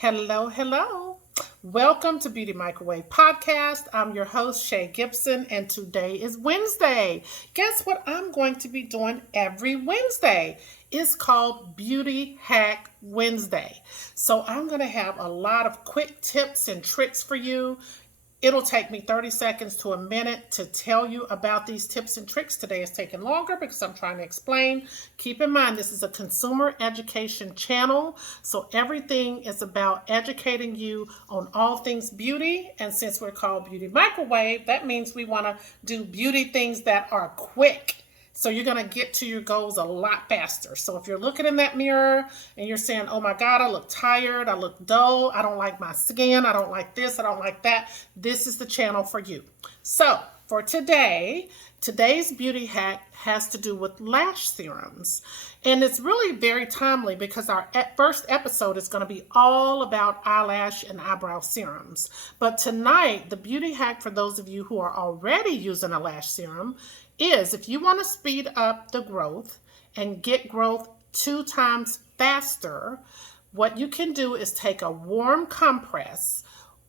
Hello, hello. Welcome to Beauty Microwave Podcast. I'm your host, Shay Gibson, and today is Wednesday. Guess what I'm going to be doing every Wednesday? It's called Beauty Hack Wednesday. So I'm going to have a lot of quick tips and tricks for you. It'll take me 30 seconds to a minute to tell you about these tips and tricks. Today is taking longer because I'm trying to explain. Keep in mind, this is a consumer education channel, so everything is about educating you on all things beauty. And since we're called Beauty Microwave, that means we want to do beauty things that are quick. So you're going to get to your goals a lot faster. So if you're looking in that mirror and you're saying, oh my God, I look tired, I look dull, I don't like my skin, I don't like this, I don't like that, this is the channel for you. So for today's beauty hack has to do with lash serums. And it's really very timely because our first episode is going to be all about eyelash and eyebrow serums. But tonight, the beauty hack for those of you who are already using a lash serum is if you want to speed up the growth and get growth 2 times faster, what you can do is take a warm compress,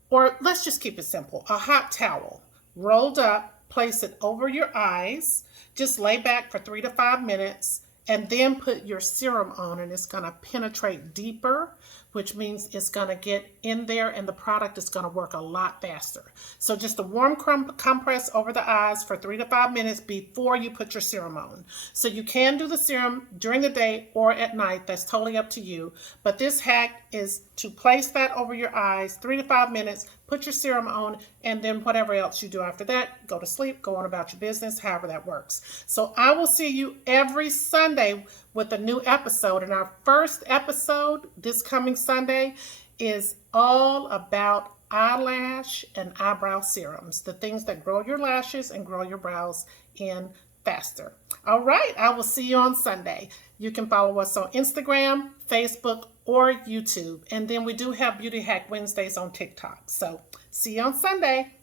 or let's just keep it simple, a hot towel rolled up, place it over your eyes, just lay back for 3 to 5 minutes, and then put your serum on, and it's going to penetrate deeper, which means it's going to get in there and the product is going to work a lot faster. So just a warm compress over the eyes for 3 to 5 minutes before you put your serum on. So you can do the serum during the day or at night. That's totally up to you. But this hack is to place that over your eyes 3 to 5 minutes, put your serum on, and then whatever else you do after that, go to sleep, go on about your business, however that works. So I will see you every Sunday with a new episode. And our first episode this coming Sunday is all about eyelash and eyebrow serums, the things that grow your lashes and grow your brows in faster. All right, I will see you on Sunday. You can follow us on Instagram, Facebook, or YouTube. And then we do have Beauty Hack Wednesdays on TikTok. So see you on Sunday.